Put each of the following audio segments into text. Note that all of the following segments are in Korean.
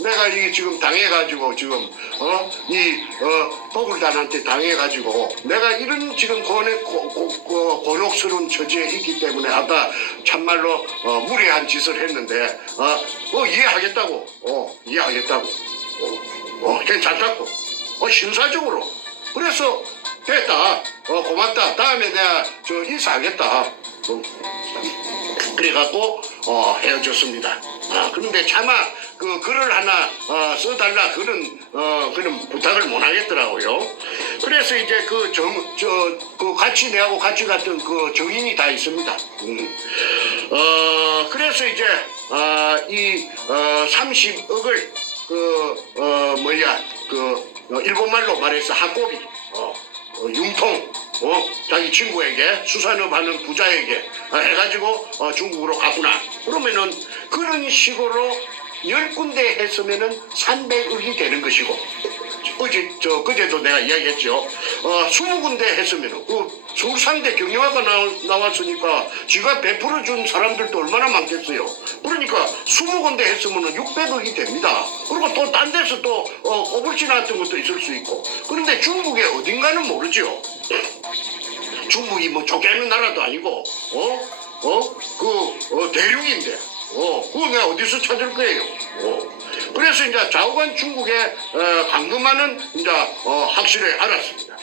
내가 이 지금 당해가지고 지금 어이어 도굴단한테 당해가지고 내가 이런 지금 고뇌 곤혹스러운 처지에 있기 때문에 아까 참말로 어, 무례한 짓을 했는데 어, 어 이해하겠다고 어 이해하겠다고. 어, 어 괜찮다고. 어 신사적으로. 그래서 됐다. 어 고맙다. 다음에 내가 저 인사하겠다. 어, 그래갖고 어, 헤어졌습니다. 아, 그런데 차마 그 글을 하나 어, 써달라 그런 어, 그런 부탁을 못 하겠더라고요. 그래서 이제 그저그 같이 내하고 같이 갔던 그 정인이 다 있습니다. 음. 어 그래서 이제 아, 이 어, 30억을 그 어, 뭐야 그 어, 일본말로 말해서 학고비 어, 어, 융통 어, 자기 친구에게 수산업 하는 부자에게 어, 해가지고 어, 중국으로 갔구나. 그러면은 그런 식으로 열 군데 했으면은 300억이 되는 것이고 어제 저 그제도 내가 이야기했죠. 어 20군데 했으면은 그 서울상대 경영학과 나왔, 나왔으니까 지가 베풀어 준 사람들도 얼마나 많겠어요. 그러니까 20군데 했으면은 600억이 됩니다. 그리고 또 딴 데서 또 어, 꼬불지 나왔던 것도 있을 수 있고. 그런데 중국의 어딘가는 모르죠. 중국이 뭐 쫓겨있는 나라도 아니고 어? 어? 그 어, 대륙인데 어, 그거 내가 어디서 찾을 거예요? 어. 그래서 이제 좌우간 중국에 어, 강금하는 이제 어, 확실히 알았습니다.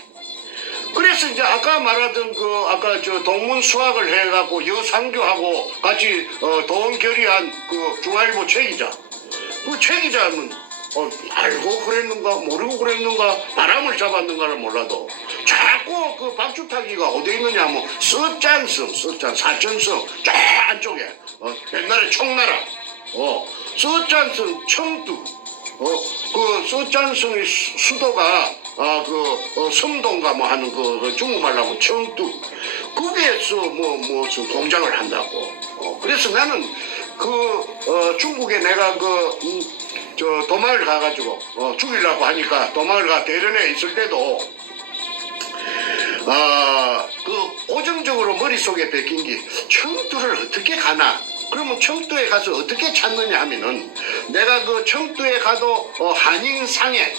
그래서 이제 아까 말하던 그 아까 저 동문 수학을 해갖고 여상교하고 같이 어, 도원 결의한 그 중화일보 최 기자. 그 최 기자는 어, 알고 그랬는가 모르고 그랬는가 바람을 잡았는가를 몰라도 자꾸 그 박주타기가 어디 있느냐 하면 서짠성 서짠 사천성 저 안쪽에 어, 옛날에 청나라 어, 서짠성 청두. 어, 그 수- 수도가 아, 그 어, 섬동가 뭐 하는 그, 그 중국말로 하면 청두. 거기에서 뭐 무슨 공장을 한다고. 어, 그래서 나는 그 어, 중국에 내가 그 음, 저 도마을 가가지고 어, 죽이려고 하니까 도마을 가 대련에 있을 때도 아그 고정적으로 머릿속에 베낀 게 청두를 어떻게 가나 그러면 청두에 가서 어떻게 찾느냐 하면은 내가 그 청두에 가도 어, 한인상해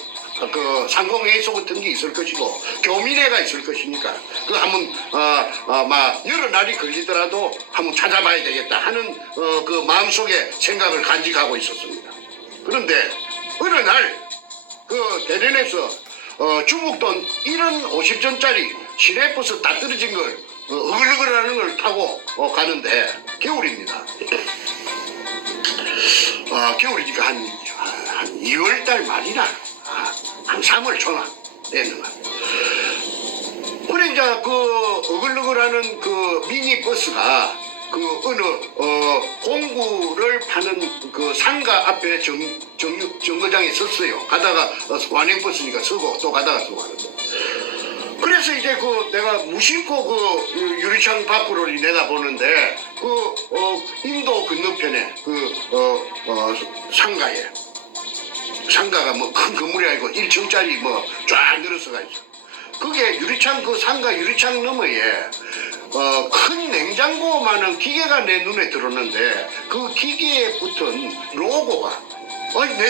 그 상공회의소 같은 게 있을 것이고 교민회가 있을 것이니까 그 한번 어막 여러 날이 걸리더라도 한번 찾아봐야 되겠다 하는 어, 그 마음속에 생각을 간직하고 있었습니다. 그런데 어느 날 그 대련에서 어, 중국 돈 1원 50전짜리 시내버스 다 떨어진 걸 어, 어글어글하는 걸 타고 어, 가는데 겨울입니다. 아, 겨울이니까 한, 한 2월달 말이나 아, 한 3월 초나 되는 거. 그래 이제 그 어글어글하는 그 미니 버스가 그 어느 어 공구를 파는 그 상가 앞에 정, 정, 정거장에 섰어요. 가다가 어, 완행버스니까 서고 또 가다가 서고 하는데. 그래서 이제 그 내가 무심코 그 유리창 밖으로 내다보는데 그 어, 인도 건너편에 그 어, 어, 상가에 상가가 뭐 큰 건물이 아니고 1층짜리 뭐 쫙 늘어서가 있어. 그게 유리창 그 상가 유리창 너머에 어, 큰 냉장고만한 기계가 내 눈에 들었는데 그 기계에 붙은 로고가 아니 내